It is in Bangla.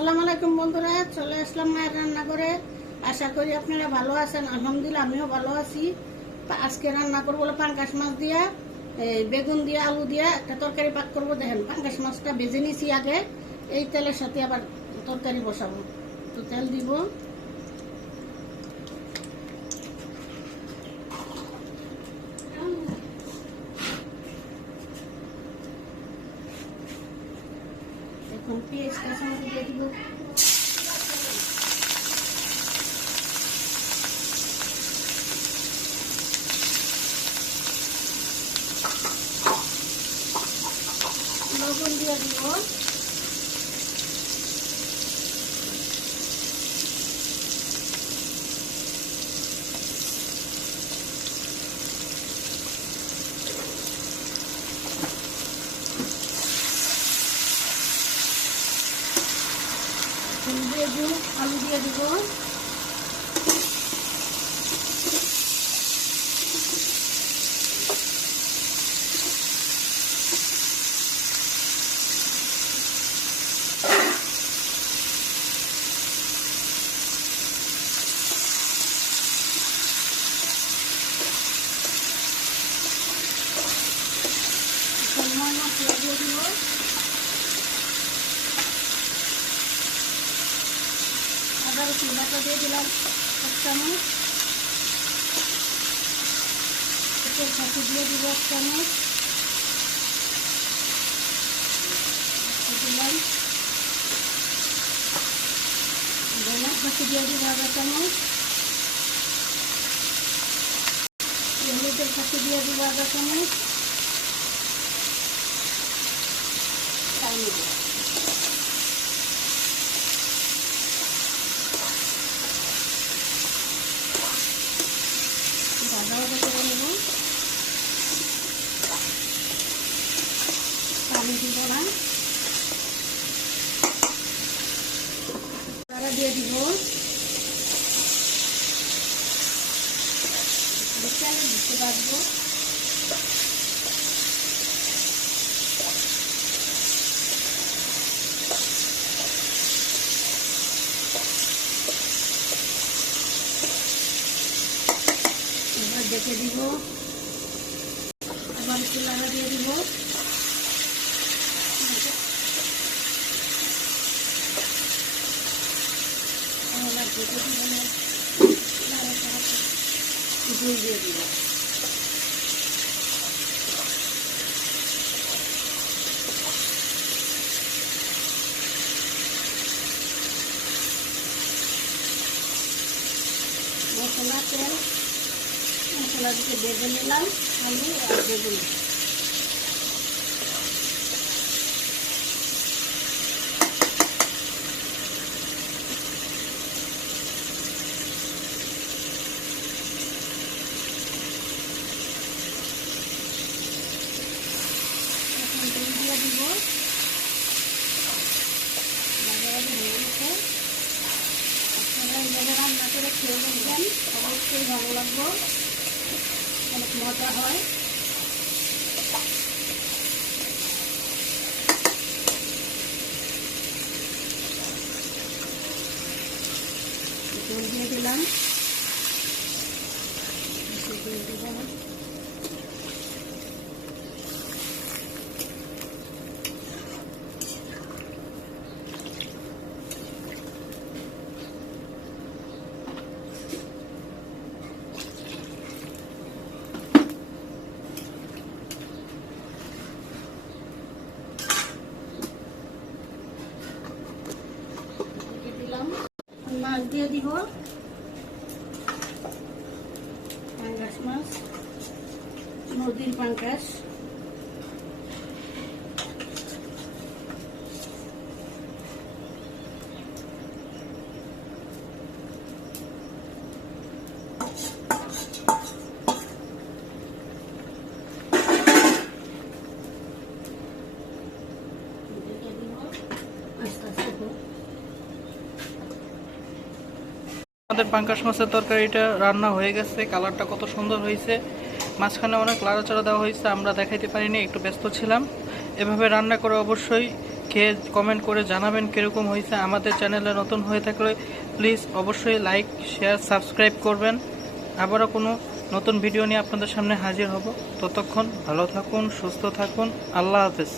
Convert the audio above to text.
আসসালামু আলাইকুম বন্ধুরা, চলে আসলাম মায়ের রান্না করে। আশা করি আপনারা ভালো আছেন। আলহামদুলিল্লাহ আমিও ভালো আছি। আজকে রান্না করবো পাঙ্গাস মাছ দিয়া বেগুন দিয়া আলু দিয়া একটা তরকারি পাক করবো। দেখেন পাঙ্গাস মাছটা ভেজে নিয়েছি আগে, এই তেলের সাথে আবার তরকারি বসাবো। তো তেল দিব, এখন পেঁয়াজ কাঁচামরিচ দিয়ে দিব, লবণ দিয়ে দিব, বেগুন আলু দিয়ে দিব, মশলা দিয়ে দিব, আদা রসুন বাটা দিয়ে দিলাম 1 চামচ, পেঁয়াজ ফাঁকি দিয়ে দিব 1 চামচ দিলাম, ধনিয়া ফাঁকি দিয়ে দিব 1/2 চামচ, হলুদের ফাঁকি দিয়ে দিব 1/2 চামচ, পানি দিব না, তারা দিয়ে দিব, দিতে পারবো, এবার দেখে দিব, আবার একটু লাগা দিয়ে দিব, দিয়ে দিব, মশলা তেল মশলা দিকে ভেজে নিলাম আলু আর বেগুন, দিয়ে দিব, ভাজাভাজি হয়ে গেছে। আপনারা এইভাবে রান্না করে খেয়ে দেখবেন, অবশ্যই ভালো লাগবে, অনেক মজা হয়। তেল দিয়ে দিলাম, মাছ দিয়ে দিব, পাঙ্গাস মাছ, নদীর পাঙ্গাস, আস্তে আস্তে আমাদের পাঙ্গাস মাছের তরকারিটা রান্না হয়ে গেছে। কালারটা কত সুন্দর হয়েছে, মাঝখানে অনেক লাড়াচাড়া দেওয়া হয়েছে, আমরা দেখাইতে পারিনি, একটু ব্যস্ত ছিলাম। এভাবে রান্না করে অবশ্যই খেয়ে কমেন্ট করে জানাবেন কীরকম হয়েছে। আমাদের চ্যানেলে নতুন হয়ে থাকলে প্লিজ অবশ্যই লাইক, শেয়ার, সাবস্ক্রাইব করবেন। আবারও কোনো নতুন ভিডিও নিয়ে আপনাদের সামনে হাজির হব। ততক্ষণ ভালো থাকুন, সুস্থ থাকুন। আল্লাহ হাফেজ।